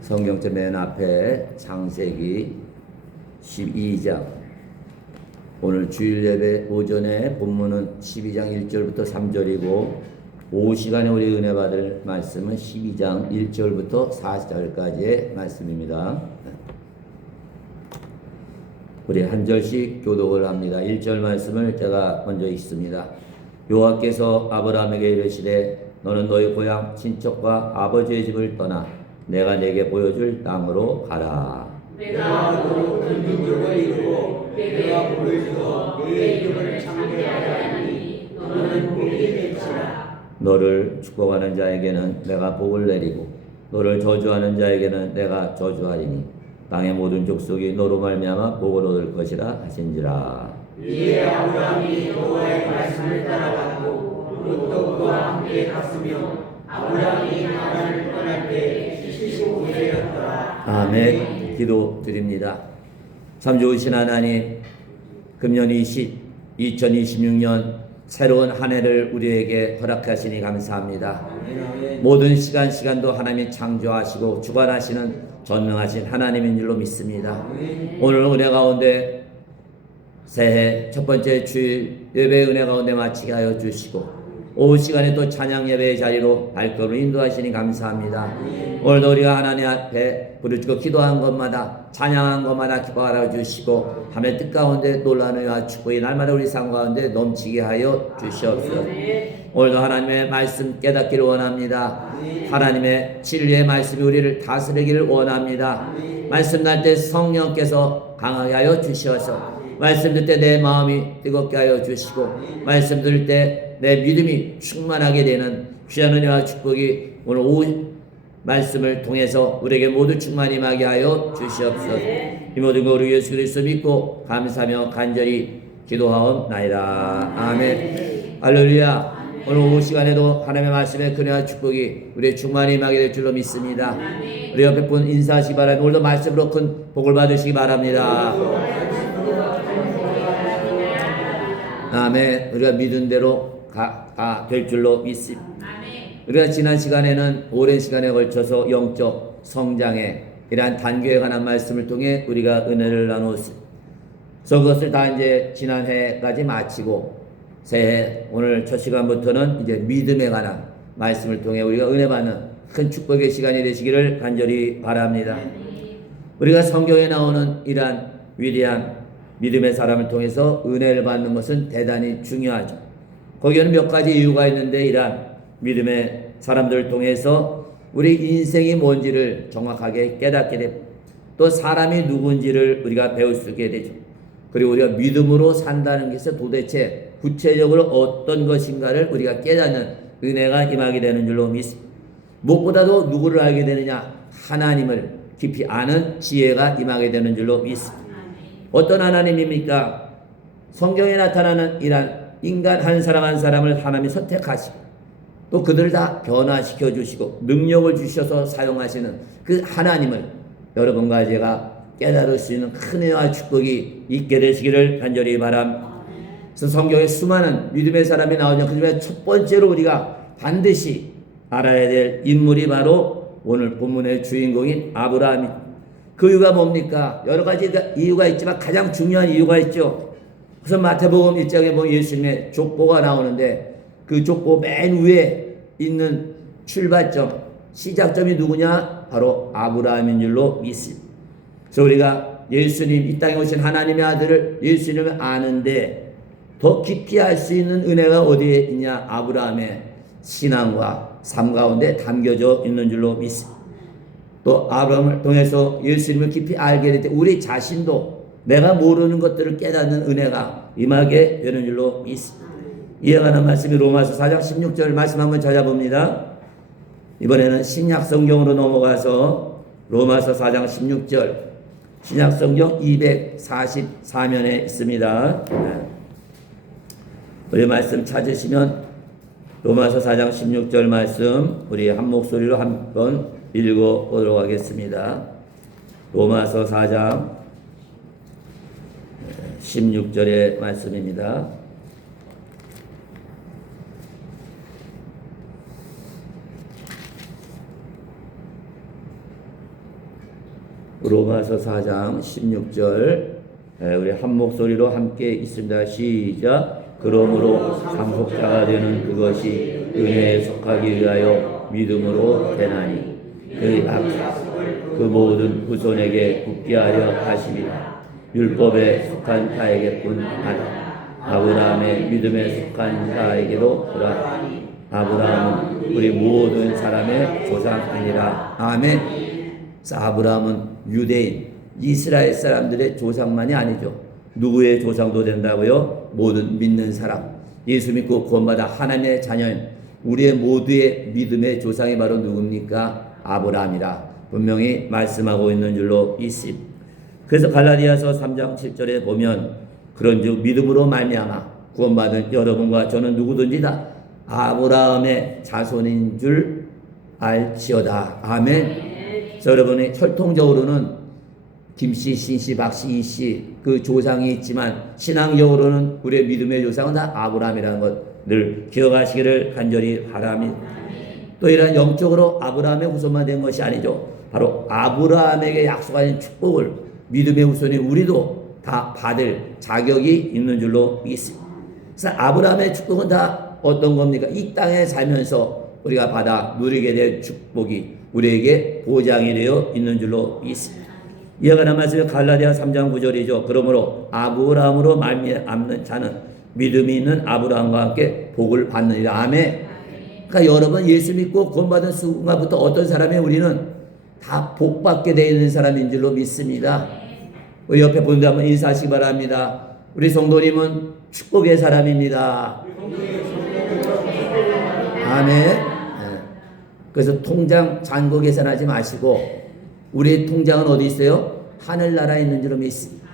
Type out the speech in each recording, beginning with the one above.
성경책 맨 앞에 창세기 12장. 오늘 주일 예배 오전에 본문은 12장 1절부터 3절이고 오후 시간에 우리 은혜 받을 말씀은 12장 1절부터 4절까지의 말씀입니다. 우리 한 절씩 교독을 합니다. 1절 말씀을 제가 먼저 읽습니다. 여호와께서 아브라함에게 이르시되 너는 너희 고향 친척과 아버지의 집을 떠나 내가 내게 보여줄 땅으로 가라. 내가 너로 큰 민족을 이루고 내가 보여주어 내 이름을 창대하게 하니 너는 복이 될지라. 너를 축복하는 자에게는 내가 복을 내리고 너를 저주하는 자에게는 내가 저주하리니 땅의 모든 족속이 너로 말미암아 복을 얻을 것이라 하신지라. 이에 아브라함이 여호와의 말씀을 따라갔고 롯도 그와 함께 갔으며 아브라함이 하란을 떠날 때 75세였더라. 아멘. 기도 드립니다. 참 좋으신 하나님, 금년 2026년 새로운 한 해를 우리에게 허락하시니 감사합니다. 모든 시간도 하나님이 창조하시고 주관하시는 전능하신 하나님인 줄로 믿습니다. 오늘 은혜 가운데 새해 첫 번째 주일 예배 은혜 가운데 마치게 하여 주시고 오후 시간에 또 찬양 예배의 자리로 발걸음을 인도하시니 감사합니다. 오늘도 우리가 하나님 앞에 부르짖고 기도한 것마다 찬양한 것마다 기뻐하여 주시고 하나님의 뜻 가운데 놀라운 은혜와 축복이 날마다 우리 삶 가운데 넘치게 하여 주시옵소서. 오늘도 하나님의 말씀 깨닫기를 원합니다. 하나님의 진리의 말씀이 우리를 다스리기를 원합니다. 말씀 날 때 성령께서 강하게 하여 주시어서 말씀 들을 때 내 마음이 뜨겁게 하여 주시고 말씀 들을 때 내 믿음이 충만하게 되는 귀한 은혜와 축복이 오늘 오후 말씀을 통해서 우리에게 모두 충만히 임하게 하여 주시옵소서. 이 모든 거 우리 예수 그리스도 믿고 감사하며 간절히 기도하옵나이다. 아멘. 할렐루야. 오늘 오후 시간에도 하나님의 말씀의 은혜와 축복이 우리의 충만히 임하게 될 줄로 믿습니다. 우리 옆에 분 인사하시기 바랍니다. 오늘도 말씀으로 큰 복을 받으시기 바랍니다. 아멘. 우리가 믿은 대로 될 줄로 믿습니다. 우리가 지난 시간에는 오랜 시간에 걸쳐서 영적 성장에 이러한 단계에 관한 말씀을 통해 우리가 은혜를 나누었습니다. 그래서 그것을 다 이제 지난 해까지 마치고 새해 오늘 첫 시간부터는 이제 믿음에 관한 말씀을 통해 우리가 은혜 받는 큰 축복의 시간이 되시기를 간절히 바랍니다. 우리가 성경에 나오는 이러한 위대한 믿음의 사람을 통해서 은혜를 받는 것은 대단히 중요하죠. 거기에는 몇 가지 이유가 있는데 이러한 믿음의 사람들을 통해서 우리 인생이 뭔지를 정확하게 깨닫게 되고 또 사람이 누군지를 우리가 배울 수 있게 되죠. 그리고 우리가 믿음으로 산다는 것은 도대체 구체적으로 어떤 것인가를 우리가 깨닫는 은혜가 임하게 되는 줄로 믿습니다. 무엇보다도 누구를 알게 되느냐? 하나님을 깊이 아는 지혜가 임하게 되는 줄로 믿습니다. 어떤 하나님입니까? 성경에 나타나는 이러한 인간 한 사람 한 사람을 하나님이 선택하시고 또 그들을 다 변화시켜 주시고 능력을 주셔서 사용하시는 그 하나님을 여러분과 제가 깨달을 수 있는 큰 은혜와 축복이 있게 되시기를 간절히 바랍니다. 그래서 성경에 수많은 믿음의 사람이 나오죠. 그중에 첫 번째로 우리가 반드시 알아야 될 인물이 바로 오늘 본문의 주인공인 아브라함입니다. 그 이유가 뭡니까? 여러 가지 이유가 있지만 가장 중요한 이유가 있죠. 그래서 마태복음 1장에 보면 예수님의 족보가 나오는데 그 족보 맨 위에 있는 출발점, 시작점이 누구냐? 바로 아브라함인 줄로 믿습니다. 그래서 우리가 예수님, 이 땅에 오신 하나님의 아들을 예수님을 아는데 더 깊이 알 수 있는 은혜가 어디에 있냐? 아브라함의 신앙과 삶 가운데 담겨져 있는 줄로 믿습니다. 또 아브라함을 통해서 예수님을 깊이 알게 될 때 우리 자신도 내가 모르는 것들을 깨닫는 은혜가 임하게 되는 줄로 믿습니다. 이에 관한 말씀이 로마서 4장 16절 말씀 한번 찾아봅니다. 이번에는 신약성경으로 넘어가서 로마서 4장 16절 신약성경 244면에 있습니다. 우리 말씀 찾으시면 로마서 4장 16절 말씀 우리 한 목소리로 한번 읽어보도록 하겠습니다. 로마서 4장 16절의 말씀입니다. 로마서 4장 16절 우리 한 목소리로 함께 있습니다. 시작. 그러므로 상속자가 되는 그것이 은혜에 속하기 위하여 믿음으로 되나니 그 약속을 그 모든 후손에게 굳게 하려 하심이라. 율법에 속한 자에게뿐 아니라 아브라함의 믿음에 속한 자에게도 그러하니 아브라함은 우리 모든 사람의 조상이니라. 아멘. 아브라함은 유대인 이스라엘 사람들의 조상만이 아니죠. 누구의 조상도 된다고요? 모든 믿는 사람, 예수 믿고 구원받아 하나님의 자녀인 우리의 모두의 믿음의 조상이 바로 누굽니까? 아브라함이라 분명히 말씀하고 있는 줄로 믿습니다. 그래서 갈라디아서 3장 7절에 보면 그런즉 믿음으로 말미암아 구원받은 여러분과 저는 누구든지 다 아브라함의 자손인 줄 알지어다. 아멘. 그래서 여러분이 혈통적으로는 김씨, 신씨, 박씨, 이씨 그 조상이 있지만 신앙적으로는 우리의 믿음의 조상은 다 아브라함이라는 것 늘 기억하시기를 간절히 바랍니다. 또 이러한 영적으로 아브라함의 후손만 된 것이 아니죠. 바로 아브라함에게 약속하신 축복을 믿음의 후손인 우리도 다 받을 자격이 있는 줄로 믿습니다. 그래서 아브라함의 축복은 다 어떤 겁니까? 이 땅에 살면서 우리가 받아 누리게 될 축복이 우리에게 보장이 되어 있는 줄로 믿습니다. 이와 같은 말씀이 갈라디아 3장 9절이죠. 그러므로 아브라함으로 말미암는 자는 믿음이 있는 아브라함과 함께 복을 받느니라. 아멘. 그러니까 여러분 예수 믿고 구원받은 순간부터 어떤 사람이 우리는 다 복받게 되어 있는 사람인 줄로 믿습니다. 우리 옆에 분들 한번 인사하시기 바랍니다. 우리 성도님은 축복의 사람입니다. 아멘. 그래서 통장 잔고 계산하지 마시고 우리의 통장은 어디 있어요? 하늘나라에 있는 줄로 믿습니다.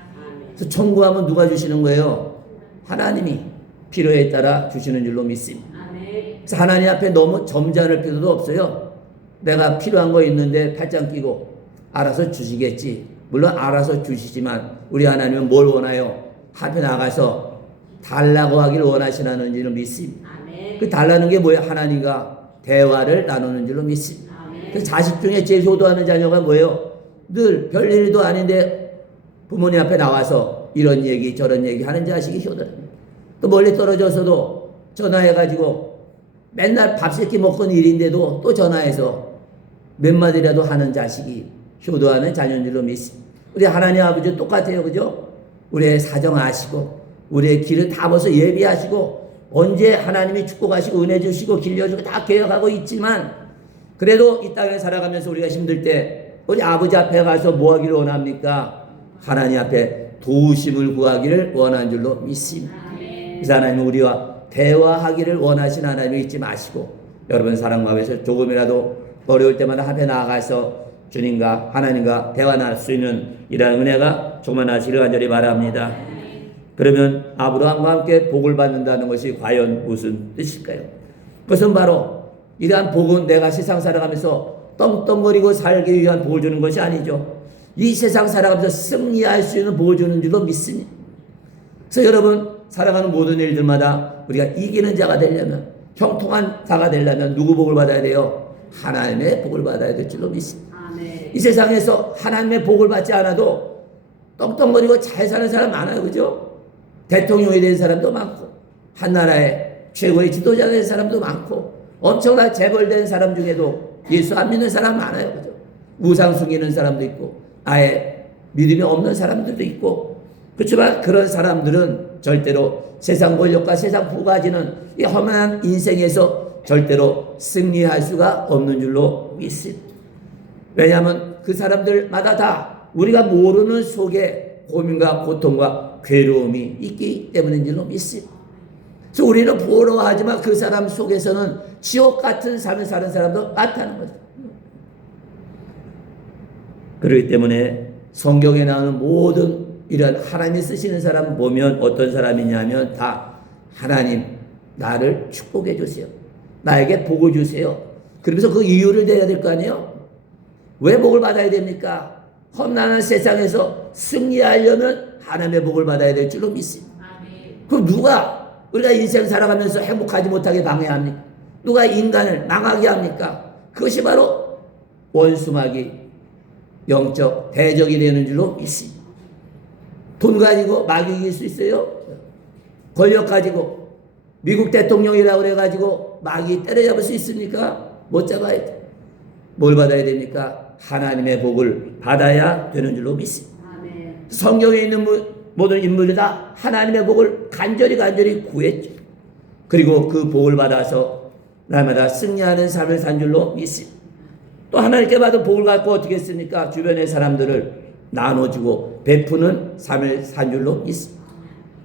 그래서 청구하면 누가 주시는 거예요? 하나님이 필요에 따라 주시는 줄로 믿습니다. 그래서 하나님 앞에 너무 점잖을 필요도 없어요. 내가 필요한 거 있는데 팔짱 끼고 알아서 주시겠지. 물론 알아서 주시지만 우리 하나님은 뭘 원해요? 앞에 나가서 달라고 하길 원하시는 줄로 믿습니다. 그 달라는 게 뭐예요? 하나님과 대화를 나누는 줄로 믿습니다. 그 자식 중에 제일 효도하는 자녀가 뭐예요? 늘 별일도 아닌데 부모님 앞에 나와서 이런 얘기 저런 얘기 하는 자식이 효도합니다. 또 멀리 떨어져서도 전화해가지고 맨날 밥 세끼 먹건 일인데도 또 전화해서 몇 마디라도 하는 자식이 효도하는 자녀인 줄로 믿습니다. 우리 하나님 아버지 똑같아요. 그죠? 우리의 사정 아시고 우리의 길을 다 벗어 예비하시고 언제 하나님이 축복하시고 은혜 주시고 길려주고 다 계획하고 있지만 그래도 이 땅에 살아가면서 우리가 힘들 때 우리 아버지 앞에 가서 뭐 하기를 원합니까? 하나님 앞에 도우심을 구하기를 원하는 줄로 믿습니다. 그래서 하나님은 우리와 대화하기를 원하시는 하나님을 잊지 마시고 여러분 사랑 마음에서 조금이라도 어려울 때마다 앞에 나아가서 주님과 하나님과 대화 나눌 수 있는 이러한 은혜가 충만하시기를 간절히 바랍니다. 그러면 아브라함과 함께 복을 받는다는 것이 과연 무슨 뜻일까요? 그것은 바로 이러한 복은 내가 세상 살아가면서 떵떵거리고 살기 위한 복을 주는 것이 아니죠. 이 세상 살아가면서 승리할 수 있는 복을 주는 줄로 믿습니다. 그래서 여러분 살아가는 모든 일들마다 우리가 이기는 자가 되려면 형통한 자가 되려면 누구 복을 받아야 돼요? 하나님의 복을 받아야 될 줄로 믿습니다. 아멘. 이 세상에서 하나님의 복을 받지 않아도 떵떵거리고 잘 사는 사람 많아요. 그죠? 대통령이 된 사람도 많고 한 나라의 최고의 지도자가 된 사람도 많고 엄청난 재벌된 사람 중에도 예수 안 믿는 사람 많아요. 그죠? 우상 숨기는 사람도 있고 아예 믿음이 없는 사람들도 있고 그렇지만 그런 사람들은 절대로 세상 권력과 세상 부가지는 이 험한 인생에서 절대로 승리할 수가 없는 줄로 믿습니다. 왜냐하면 그 사람들마다 다 우리가 모르는 속에 고민과 고통과 괴로움이 있기 때문인 줄로 믿습니다. 그래서 우리는 부러워하지만 그 사람 속에서는 지옥 같은 삶을 사는 사람도 많다는 거죠. 그렇기 때문에 성경에 나오는 모든 이런 하나님이 쓰시는 사람 보면 어떤 사람이냐면 다 하나님 나를 축복해 주세요. 나에게 복을 주세요. 그러면서 그 이유를 내야 될 거 아니에요? 왜 복을 받아야 됩니까? 험난한 세상에서 승리하려면 하나님의 복을 받아야 될 줄로 믿습니다. 그럼 누가 우리가 인생 살아가면서 행복하지 못하게 방해합니까? 누가 인간을 망하게 합니까? 그것이 바로 원수마귀 영적 대적이 되는 줄로 믿습니다. 돈 가지고 마귀 이길 수 있어요? 권력 가지고 미국 대통령이라고 그래가지고 마귀 때려잡을 수 있습니까? 못 잡아야 돼. 뭘 받아야 됩니까? 하나님의 복을 받아야 되는 줄로 믿습니다. 성경에 있는 모든 인물이 다 하나님의 복을 간절히 구했죠. 그리고 그 복을 받아서 날마다 승리하는 삶을 산 줄로 믿습니다. 또 하나님께 받은 복을 갖고 어떻게 했습니까? 주변의 사람들을 나눠주고 베푸는 삶을 산 줄로 믿습니다.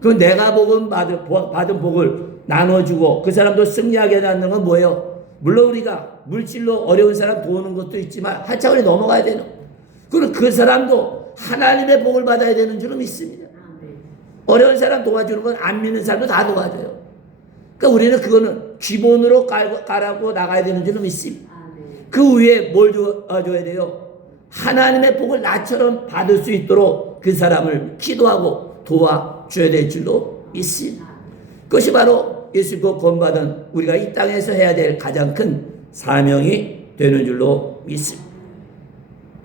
그 내가 받은 복을 나눠주고 그 사람도 승리하게 하는 건 뭐예요? 물론 우리가 물질로 어려운 사람 도우는 것도 있지만 한 차원이 넘어가야 되는, 그리고 그 사람도 하나님의 복을 받아야 되는 줄로 믿습니다. 어려운 사람 도와주는 건 안 믿는 사람도 다 도와줘요. 그러니까 우리는 그거는 기본으로 깔고 나가야 되는 줄로 믿습니다. 그 위에 뭘 도와줘야 돼요? 하나님의 복을 나처럼 받을 수 있도록 그 사람을 기도하고 도와줘야 될 줄로 믿습니다. 그것이 바로 예수님과 구원받은 우리가 이 땅에서 해야 될 가장 큰 사명이 되는 줄로 믿습니다.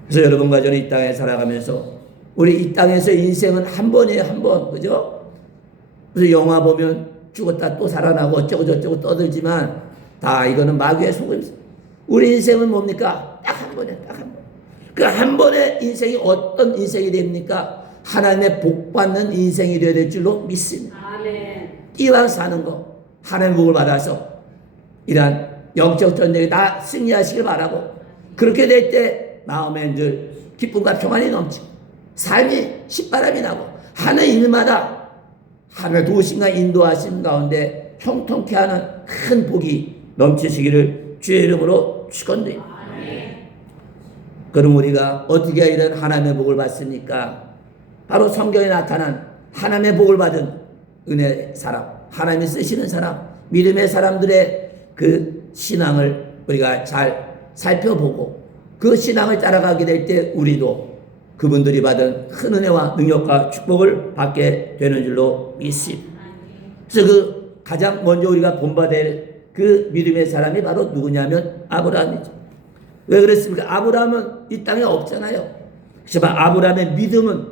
그래서 여러분과 저는 이 땅에 살아가면서 우리 이 땅에서 인생은 한 번이에요, 한 번. 그죠? 그래서 영화 보면 죽었다 또 살아나고 어쩌고저쩌고 떠들지만 다 이거는 마귀의 속임수. 우리 인생은 뭡니까? 딱 한 번이에요, 딱 한 번. 그 한 번의 인생이 어떤 인생이 됩니까? 하나님의 복 받는 인생이 되어야 될 줄로 믿습니다. 이왕 사는 거 하나님의 복을 받아서 이러한 영적 전쟁에 다 승리하시길 바라고, 그렇게 될 때 마음에 늘 기쁨과 평안이 넘치고 삶이 신바람이 나고 하는 일마다 하나님의 도우심과 인도하심 가운데 형통케 하는 큰 복이 넘치시기를 주의 이름으로 축원드립니다. 그럼 우리가 어떻게 이런 하나님의 복을 받습니까? 바로 성경에 나타난 하나님의 복을 받은 은혜의 사람, 하나님이 쓰시는 사람, 믿음의 사람들의 그 신앙을 우리가 잘 살펴보고 그 신앙을 따라가게 될 때 우리도 그분들이 받은 큰 은혜와 능력과 축복을 받게 되는 줄로 믿습니다. 그래서 그 가장 먼저 우리가 본받을 그 믿음의 사람이 바로 누구냐면 아브라함이죠. 왜 그랬습니까? 아브라함은 이 땅에 없잖아요. 하지만 아브라함의 믿음은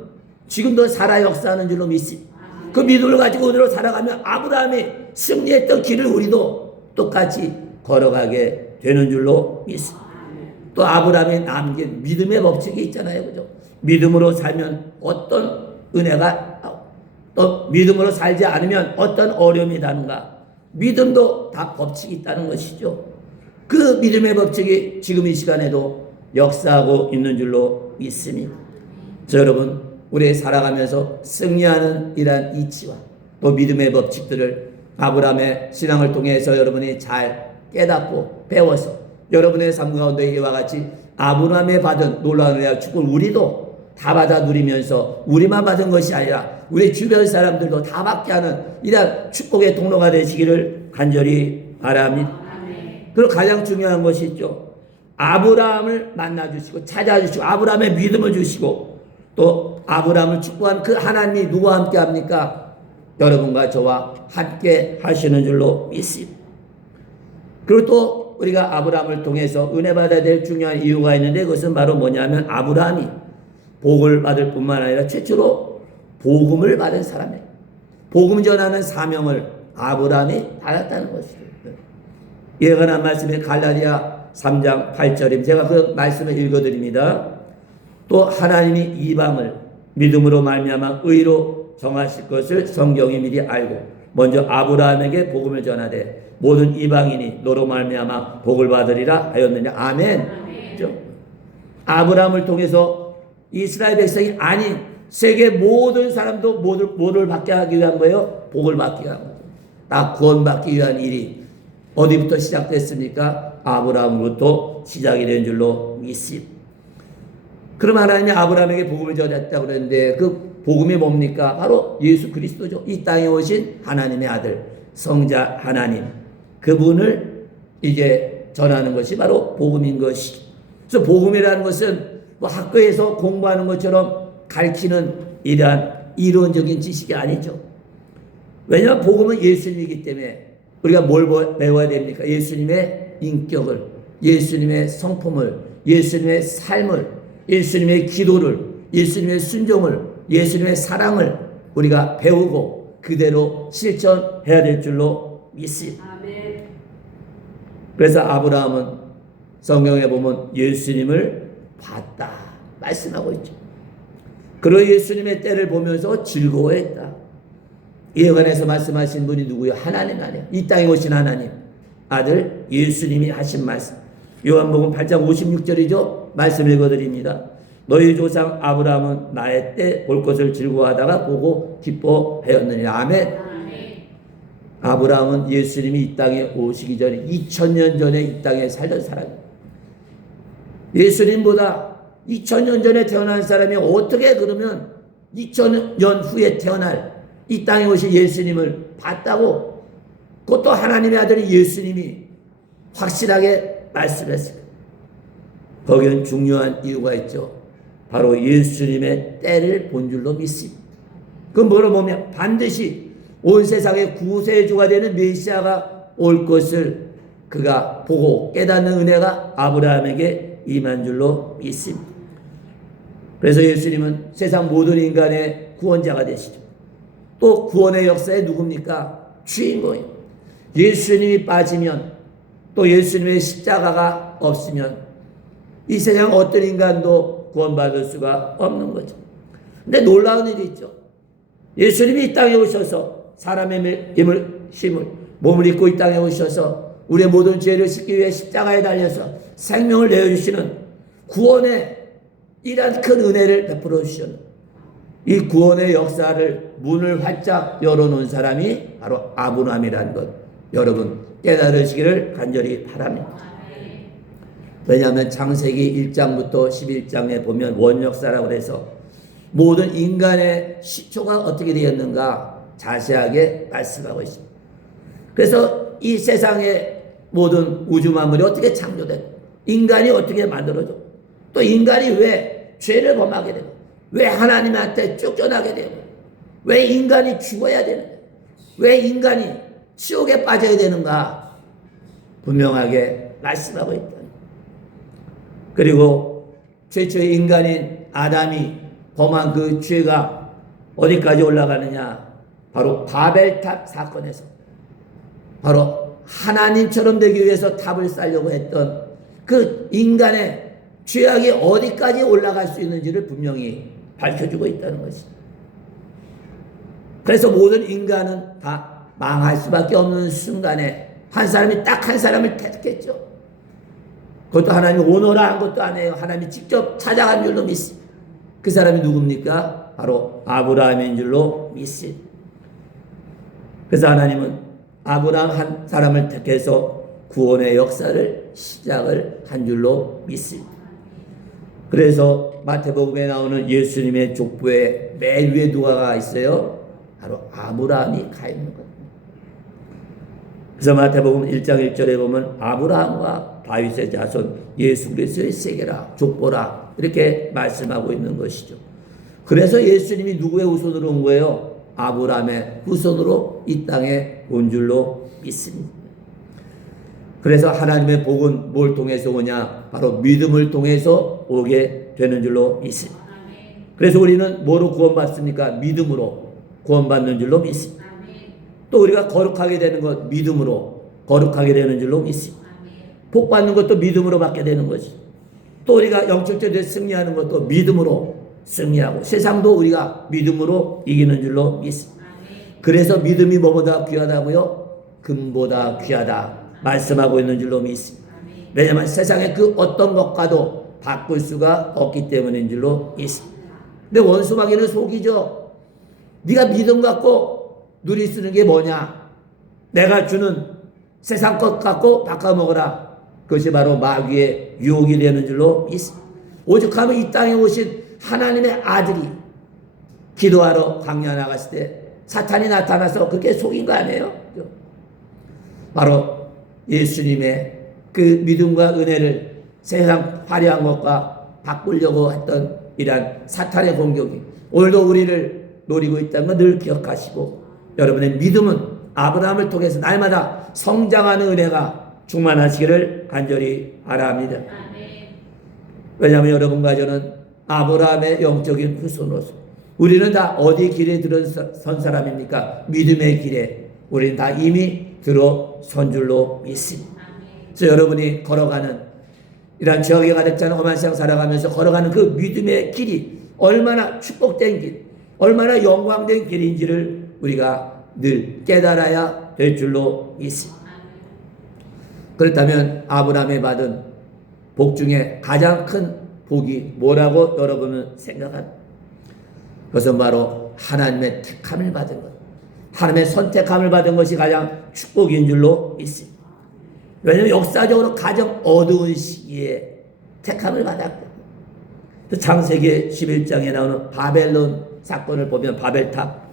지금도 살아 역사하는 줄로 믿습니다. 그 믿음을 가지고 오늘로 살아가면 아브라함이 승리했던 길을 우리도 똑같이 걸어가게 되는 줄로 믿습니다. 또 아브라함이 남긴 믿음의 법칙이 있잖아요. 그죠? 믿음으로 살면 어떤 은혜가, 또 믿음으로 살지 않으면 어떤 어려움이 나는가. 믿음도 다 법칙이 있다는 것이죠. 그 믿음의 법칙이 지금 이 시간에도 역사하고 있는 줄로 믿습니다. 자, 여러분, 우리 살아가면서 승리하는 이러한 이치와 또 믿음의 법칙들을 아브라함의 신앙을 통해서 여러분이 잘 깨닫고 배워서 여러분의 삶 가운데 이와 같이 아브라함이 받은 놀라운 은혜와 축복을 우리도 다 받아 누리면서 우리만 받은 것이 아니라 우리 주변 사람들도 다 받게 하는 이러한 축복의 통로가 되시기를 간절히 바랍니다. 그리고 가장 중요한 것이 있죠. 아브라함을 만나주시고 찾아주시고 아브라함의 믿음을 주시고 또 아브라함을 축복한 그 하나님이 누구와 함께 합니까? 여러분과 저와 함께 하시는 줄로 믿습니다. 그리고 또 우리가 아브라함을 통해서 은혜 받아야 될 중요한 이유가 있는데 그것은 바로 뭐냐면 아브라함이 복을 받을 뿐만 아니라 최초로 복음을 받은 사람이에요. 복음 전하는 사명을 아브라함이 받았다는 것이죠. 이에 관한 말씀이 갈라디아 3장 8절입니다. 제가 그 말씀을 읽어드립니다. 또 하나님이 이방을 믿음으로 말미암아 의로 정하실 것을 성경이 미리 알고 먼저 아브라함에게 복음을 전하되 모든 이방인이 너로 말미암아 복을 받으리라 하였느냐. 아멘. 그렇죠? 아브라함을 통해서 이스라엘 백성이 아닌 세계 모든 사람도 뭐를 받게 하기 위한 거예요? 복을 받기 위한 거예요. 다 구원받기 위한 일이 어디부터 시작됐습니까? 아브라함으로부터 시작이 된 줄로 믿습니다. 그럼 하나님이 아브라함에게 복음을 전했다고 그랬는데 그 복음이 뭡니까? 바로 예수 그리스도죠. 이 땅에 오신 하나님의 아들 성자 하나님, 그분을 이제 전하는 것이 바로 복음인 것이. 그래서 복음이라는 것은 뭐 학교에서 공부하는 것처럼 가르치는 이러한 이론적인 지식이 아니죠. 왜냐하면 복음은 예수님이기 때문에 우리가 뭘 배워야 됩니까? 예수님의 인격을, 예수님의 성품을, 예수님의 삶을 예수님의 기도를, 예수님의 순종을, 예수님의 사랑을 우리가 배우고 그대로 실천해야 될 줄로 믿습니다. 그래서 아브라함은 성경에 보면 예수님을 봤다 말씀하고 있죠. 그리고 예수님의 때를 보면서 즐거워했다. 이에 관해서 말씀하신 분이 누구요? 하나님 아니에요. 이 땅에 오신 하나님 아들 예수님이 하신 말씀, 요한복음 8장 56절이죠. 말씀 읽어드립니다. 너희 조상 아브라함은 나의 때 볼 것을 즐거워하다가 보고 기뻐하였느니라. 아멘. 아브라함은 예수님이 이 땅에 오시기 전에 2000년 전에 이 땅에 살던 사람이에요. 예수님보다 2000년 전에 태어난 사람이 어떻게 그러면 2000년 후에 태어날 이 땅에 오신 예수님을 봤다고, 그것도 하나님의 아들인 예수님이 확실하게 말씀했어요. 거기는 중요한 이유가 있죠. 바로 예수님의 때를 본 줄로 믿습니다. 그건 뭐로 보면 반드시 온 세상의 구세주가 되는 메시아가 올 것을 그가 보고 깨닫는 은혜가 아브라함에게 임한 줄로 믿습니다. 그래서 예수님은 세상 모든 인간의 구원자가 되시죠. 또 구원의 역사에 누굽니까? 주인공이에요. 예수님이 빠지면, 또 예수님의 십자가가 없으면 이 세상 어떤 인간도 구원받을 수가 없는 거죠. 근데 놀라운 일이 있죠. 예수님이 이 땅에 오셔서 사람의 힘을 몸을 입고 이 땅에 오셔서 우리의 모든 죄를 씻기 위해 십자가에 달려서 생명을 내어주시는 구원의 이러한 큰 은혜를 베풀어 주셨는, 이 구원의 역사를 문을 활짝 열어놓은 사람이 바로 아브라함이라는 것, 여러분 깨달으시기를 간절히 바랍니다. 왜냐하면 창세기 1장부터 11장에 보면 원역사라고 해서 모든 인간의 시초가 어떻게 되었는가 자세하게 말씀하고 있습니다. 그래서 이 세상의 모든 우주 만물이 어떻게 창조됐고, 인간이 어떻게 만들어져, 또 인간이 왜 죄를 범하게 되고, 왜 하나님한테 쫓겨나게 되고, 왜 인간이 죽어야 되는가, 왜 인간이 지옥에 빠져야 되는가 분명하게 말씀하고 있다. 그리고 최초의 인간인 아담이 범한 그 죄가 어디까지 올라가느냐, 바로 바벨탑 사건에서 바로 하나님처럼 되기 위해서 탑을 쌓으려고 했던 그 인간의 죄악이 어디까지 올라갈 수 있는지를 분명히 밝혀주고 있다는 것이죠. 그래서 모든 인간은 다 망할 수밖에 없는 순간에 한 사람이 딱 한 사람을 택했죠. 그것도 하나님이 오너라 한 것도 아니에요. 하나님이 직접 찾아간 줄로 믿습니다. 그 사람이 누굽니까? 바로 아브라함인 줄로 믿습니다. 그래서 하나님은 아브라함 한 사람을 택해서 구원의 역사를 시작을 한 줄로 믿습니다. 그래서 마태복음에 나오는 예수님의 족보에 맨 위에 누가 있어요? 바로 아브라함이 가 있는 겁니다. 그래서 마태복음 1장 1절에 보면 아브라함과 다윗의 자손 예수 그리스도의 세계라 족보라 이렇게 말씀하고 있는 것이죠. 그래서 예수님이 누구의 후손으로 온 거예요? 아브라함의 후손으로 이 땅에 온 줄로 믿습니다. 그래서 하나님의 복은 뭘 통해서 오냐? 바로 믿음을 통해서 오게 되는 줄로 믿습니다. 그래서 우리는 뭐로 구원받습니까? 믿음으로 구원받는 줄로 믿습니다. 또 우리가 거룩하게 되는 것 믿음으로 거룩하게 되는 줄로 믿습니다. 복 받는 것도 믿음으로 받게 되는 거지. 또 우리가 영적적으로 승리하는 것도 믿음으로 승리하고, 세상도 우리가 믿음으로 이기는 줄로 믿습니다. 그래서 믿음이 뭐보다 귀하다고요? 금보다 귀하다 말씀하고 있는 줄로 믿습니다. 왜냐하면 세상의 그 어떤 것과도 바꿀 수가 없기 때문인 줄로 믿습니다. 근데 원수마귀는 속이죠. 네가 믿음 갖고 누리 쓰는 게 뭐냐? 내가 주는 세상 것 갖고 바꿔먹어라. 그것이 바로 마귀의 유혹이 되는 줄로 믿습니다. 오죽하면 이 땅에 오신 하나님의 아들이 기도하러 광야 나갔을 때 사탄이 나타나서 그렇게 속인 거 아니에요? 바로 예수님의 그 믿음과 은혜를 세상 화려한 것과 바꾸려고 했던 이러한 사탄의 공격이 오늘도 우리를 노리고 있다는 걸 늘 기억하시고, 여러분의 믿음은 아브라함을 통해서 날마다 성장하는 은혜가 충만하시기를 간절히 바랍니다. 왜냐하면 여러분과 저는 아브라함의 영적인 후손으로서 우리는 다 어디 길에 들어선 사람입니까? 믿음의 길에 우리는 다 이미 들어선 줄로 믿습니다. 그래서 여러분이 걸어가는 이런 죄악에 가득 찬 험한 세상 살아가면서 걸어가는 그 믿음의 길이 얼마나 축복된 길, 얼마나 영광된 길인지를 우리가 늘 깨달아야 될 줄로 믿습니다. 그렇다면 아브라함이 받은 복 중에 가장 큰 복이 뭐라고 여러분은 생각합니까? 그것은 바로 하나님의 택함을 받은 것, 하나님의 선택함을 받은 것이 가장 축복인 줄로 믿습니다. 왜냐하면 역사적으로 가장 어두운 시기에 택함을 받았고, 창세기 11장에 나오는 바벨론 사건을 보면 바벨탑,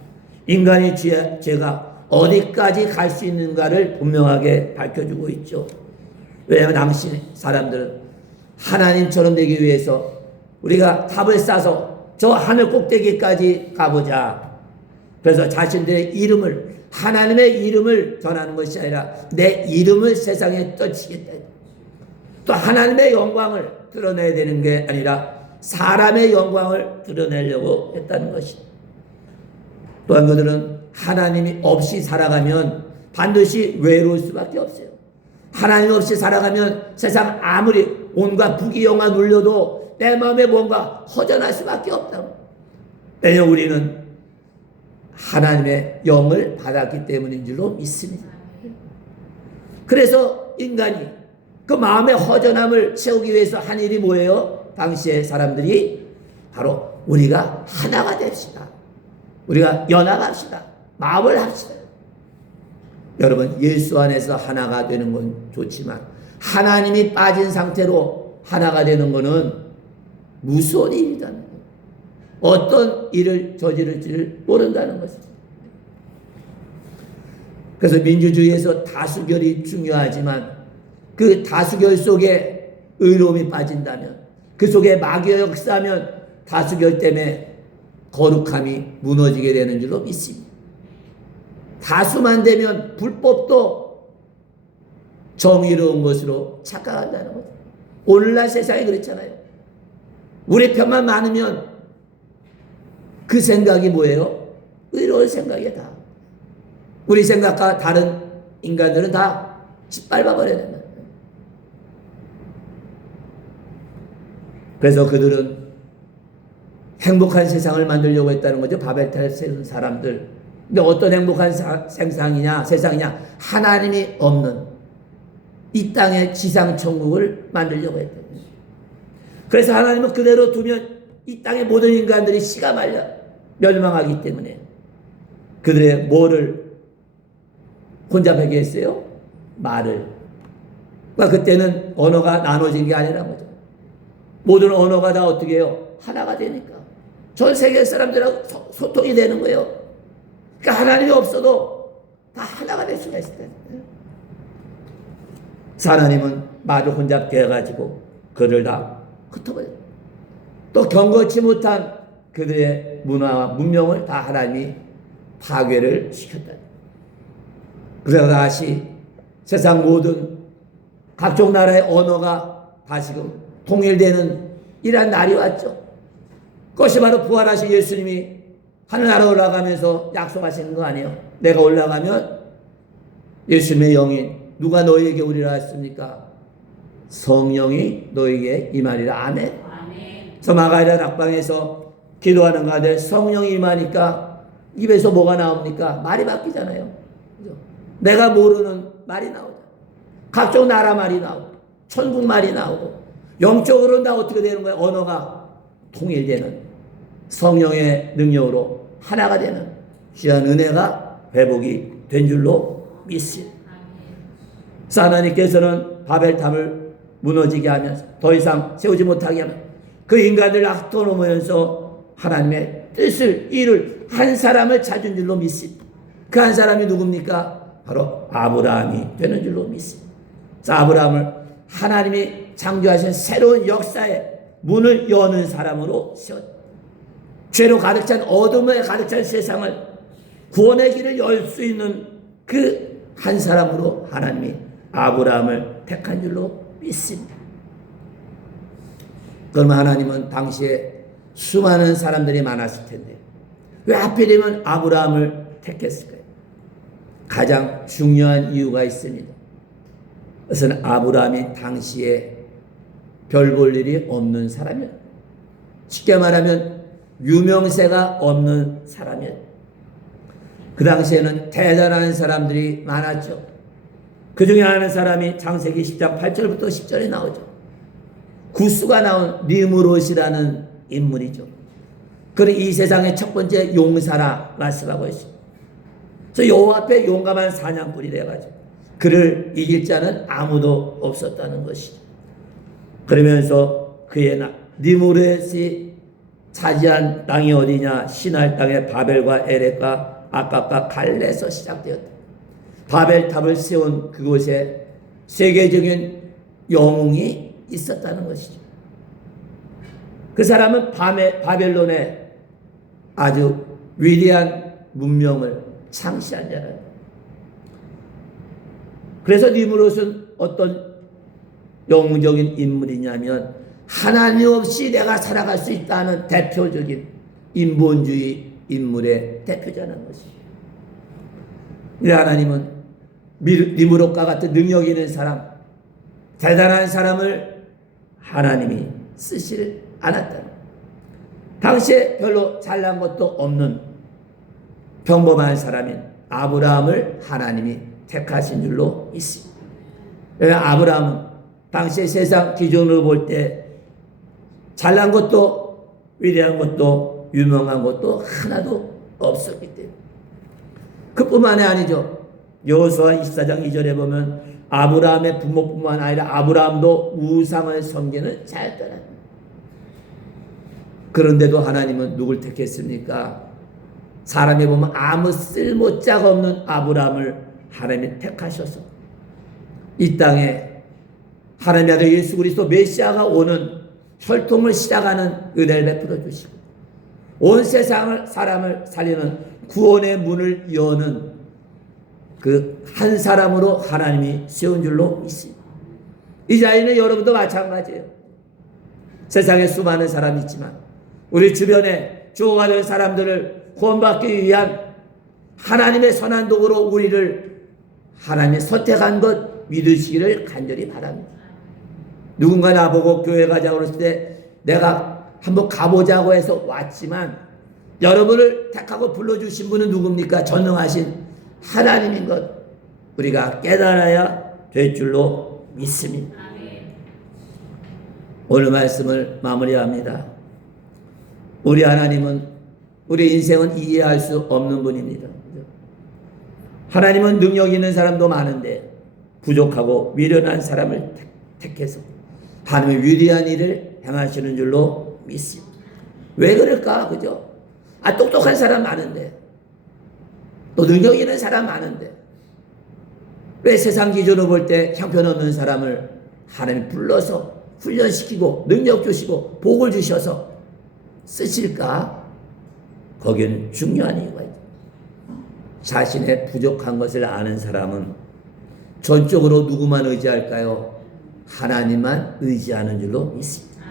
인간의 죄가 어디까지 갈 수 있는가를 분명하게 밝혀주고 있죠. 왜냐하면 당시 사람들은 하나님처럼 되기 위해서 우리가 탑을 쌓아서 저 하늘 꼭대기까지 가보자. 그래서 자신들의 이름을, 하나님의 이름을 전하는 것이 아니라 내 이름을 세상에 떨치겠다. 또 하나님의 영광을 드러내야 되는 게 아니라 사람의 영광을 드러내려고 했다는 것이다. 또한 그들은 하나님이 없이 살아가면 반드시 외로울 수밖에 없어요. 하나님 없이 살아가면 세상 아무리 온갖 부귀영화 눌려도 내 마음에 뭔가 허전할 수밖에 없다고. 왜냐하면 우리는 하나님의 영을 받았기 때문인 줄로 믿습니다. 그래서 인간이 그 마음의 허전함을 채우기 위해서 한 일이 뭐예요? 당시의 사람들이 바로 우리가 하나가 됩시다. 우리가 연합합시다. 마음을 합시다. 여러분, 예수 안에서 하나가 되는 건 좋지만 하나님이 빠진 상태로 하나가 되는 것은 무서운 일이다는 거예요. 어떤 일을 저지를지를 모른다는 것입니다. 그래서 민주주의에서 다수결이 중요하지만 그 다수결 속에 의로움이 빠진다면, 그 속에 마귀의 역사하면 다수결 때문에 거룩함이 무너지게 되는 줄로 믿습니다. 다수만 되면 불법도 정의로운 것으로 착각한다는 거죠. 오늘날 세상이 그렇잖아요. 우리 편만 많으면 그 생각이 뭐예요? 의로운 생각이다. 우리 생각과 다른 인간들은 다 짓밟아버려야 된다. 그래서 그들은 행복한 세상을 만들려고 했다는 거죠. 바벨탑에 세운 사람들. 근데 어떤 행복한 세상이냐, 하나님이 없는 이 땅의 지상천국을 만들려고 했다. 그래서 하나님은 그대로 두면 이 땅의 모든 인간들이 씨가 말려 멸망하기 때문에 그들의 뭐를 혼잡하게 했어요? 말을. 그러니까 그때는 언어가 나눠진 게 아니란 거죠. 모든 언어가 다 어떻게 해요? 하나가 되니까. 전 세계 사람들하고 소통이 되는 거예요. 그러니까 하나님이 없어도 다 하나가 될 수가 있어요. 하나님은 마주 혼잡게 해가지고 그를 다 흩어버려요. 또 경거치 못한 그들의 문화와 문명을 다 하나님이 파괴를 시켰다. 그래서 다시 세상 모든 각종 나라의 언어가 다시금 통일되는 이러한 날이 왔죠. 그것이 바로 부활하신 예수님이 하늘나라 올라가면서 약속하시는 거 아니에요? 내가 올라가면 예수님의 영이 누가 너희에게 오리라 했습니까? 성령이 너희에게 임하리라. 아멘. 그래서 마가리아 낙방에서 기도하는 가운데 성령이 임하니까 입에서 뭐가 나옵니까? 말이 바뀌잖아요. 그죠? 내가 모르는 말이 나오죠. 각종 나라 말이 나오고 천국 말이 나오고 영적으로는 다 어떻게 되는 거예요? 언어가 통일되는 성령의 능력으로 하나가 되는 귀한 은혜가 회복이 된 줄로 믿습니다. 하나님께서는 바벨탑을 무너지게 하면서 더 이상 세우지 못하게 하면 그 인간들을 흩어놓으면서 하나님의 뜻을 이룰 한 사람을 찾은 줄로 믿습니다. 그 한 사람이 누굽니까? 바로 아브라함이 되는 줄로 믿습니다. 아브라함을 하나님이 창조하신 새로운 역사의 문을 여는 사람으로 세웠다. 죄로 가득 찬 어둠에 가득 찬 세상을 구원의 길을 열 수 있는 그 한 사람으로 하나님이 아브라함을 택한 줄로 믿습니다. 그러면 하나님은 당시에 수많은 사람들이 많았을 텐데 왜 하필이면 아브라함을 택했을까요? 가장 중요한 이유가 있습니다. 그것은 아브라함이 당시에 별 볼 일이 없는 사람이에요. 쉽게 말하면 유명세가 없는 사람이에요. 그 당시에는 대단한 사람들이 많았죠. 그 중에 하는 사람이 창세기 10장 8절부터 10절에 나오죠. 구스가 나온 니므롯이라는 인물이죠. 그는 이 세상의 첫 번째 용사라 말씀하고 있습니다. 저 여호와 앞에 용감한 사냥꾼이 돼가지고 그를 이길 자는 아무도 없었다는 것이죠. 그러면서 그의 니므롯이 차지한 땅이 어디냐? 시날 땅의 바벨과 에렉과 아깝과 갈레에서 시작되었다. 바벨탑을 세운 그곳에 세계적인 영웅이 있었다는 것이죠. 그 사람은 바벨론의 아주 위대한 문명을 창시한 자예요. 그래서 니므롯은 어떤 영웅적인 인물이냐면 하나님 없이 내가 살아갈 수 있다는 대표적인 인본주의 인물의 대표자는 것이죠. 하나님은 니므롯과 같은 능력 있는 사람, 대단한 사람을 하나님이 쓰시를 않았다. 당시에 별로 잘난 것도 없는 평범한 사람인 아브라함을 하나님이 택하신 줄로 있습니다. 아브라함은 당시의 세상 기준으로 볼 때 잘난 것도 위대한 것도 유명한 것도 하나도 없었기 때문에 그뿐만이 아니죠. 여호수아 24장 2절에 보면 아브라함의 부모뿐만 아니라 아브라함도 우상을 섬기는 자였더라. 그런데도 하나님은 누굴 택했습니까? 사람이 보면 아무 쓸모짝 없는 아브라함을 하나님이 택하셔서 이 땅에 하나님의 아들 예수 그리스도 메시아가 오는 혈통을 시작하는 은혜를 베풀어 주시고 온 세상을 사람을 살리는 구원의 문을 여는 그 한 사람으로 하나님이 세운 줄로 믿습니다. 이 자리는 여러분도 마찬가지예요. 세상에 수많은 사람이 있지만 우리 주변에 죽어가는 사람들을 구원받기 위한 하나님의 선한 도구로 우리를 하나님이 선택한 것 믿으시기를 간절히 바랍니다. 누군가 나보고 교회 가자고 그랬을 때 내가 한번 가보자고 해서 왔지만 여러분을 택하고 불러주신 분은 누굽니까? 전능하신 하나님인 것 우리가 깨달아야 될 줄로 믿습니다. 오늘 말씀을 마무리합니다. 우리 하나님은 우리 인생은 이해할 수 없는 분입니다. 하나님은 능력 있는 사람도 많은데 부족하고 미련한 사람을 택해서 하나님의 위대한 일을 행하시는 줄로 믿습니다. 왜 그럴까? 그죠? 똑똑한 사람 많은데 또 능력 있는 사람 많은데 왜 세상 기준으로 볼 때 형편없는 사람을 하나님 불러서 훈련시키고 능력 주시고 복을 주셔서 쓰실까? 거기는 중요한 이유가 있다. 자신의 부족한 것을 아는 사람은 전적으로 누구만 의지할까요? 하나님만 의지하는 줄로 믿습니다.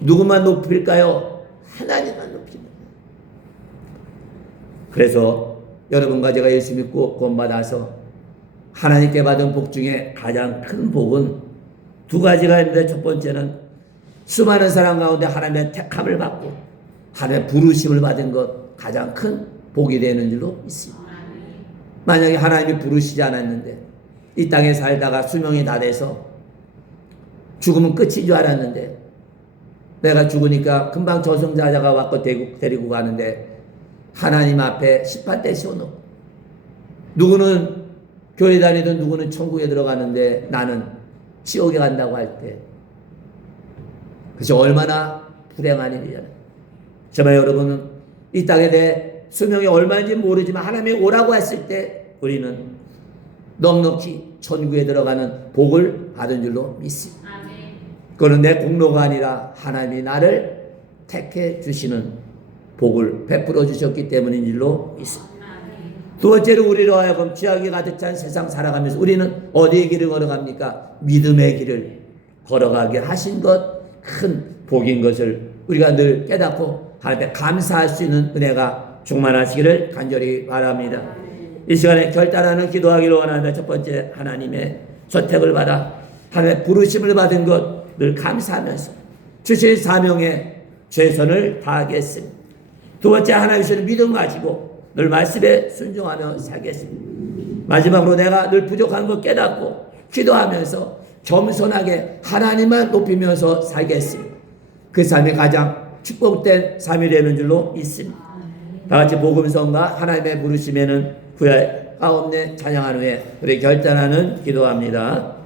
누구만 높일까요? 하나님만 높입니다. 그래서 여러분과 제가 예수 믿고 구원받아서 하나님께 받은 복 중에 가장 큰 복은 두 가지가 있는데 첫 번째는 수많은 사람 가운데 하나님의 택함을 받고 하나님의 부르심을 받은 것 가장 큰 복이 되는 줄로 믿습니다. 만약에 하나님이 부르시지 않았는데 이 땅에 살다가 수명이 다 돼서 죽으면 끝인 줄 알았는데 내가 죽으니까 금방 저승자자가 왔고 데리고 가는데 하나님 앞에 심판대 세워놓고 누구는 교회 다니든 누구는 천국에 들어가는데 나는 지옥에 간다고 할 때 그것이 얼마나 불행한 일이잖아요. 정말 여러분은 이 땅에 내 수명이 얼마인지 모르지만 하나님이 오라고 했을 때 우리는 넉넉히 천국에 들어가는 복을 받은 줄로 믿습니다. 그거는 내 공로가 아니라 하나님이 나를 택해 주시는 복을 베풀어 주셨기 때문인 줄로 믿습니다. 두 번째로 우리로 하여금 죄악이 가득 찬 세상 살아가면서 우리는 어디의 길을 걸어갑니까? 믿음의 길을 걸어가게 하신 것 큰 복인 것을 우리가 늘 깨닫고 하나님께 감사할 수 있는 은혜가 충만하시기를 간절히 바랍니다. 이 시간에 결단하는 기도하기로 원하는데, 첫 번째, 하나님의 선택을 받아 하나님의 부르심을 받은 것 늘 감사하면서 주신 사명에 최선을 다하겠습니다. 두 번째, 하나님 주시는 믿음 가지고 늘 말씀에 순종하며 살겠습니다. 마지막으로 내가 늘 부족한 것 깨닫고 기도하면서 겸손하게 하나님만 높이면서 살겠습니다. 그 삶이 가장 축복된 삶이 되는 줄로 믿습니다. 다 같이 복음성과 하나님의 부르심에는 구할 가없네 찬양한 후에 우리 결단하는 기도합니다.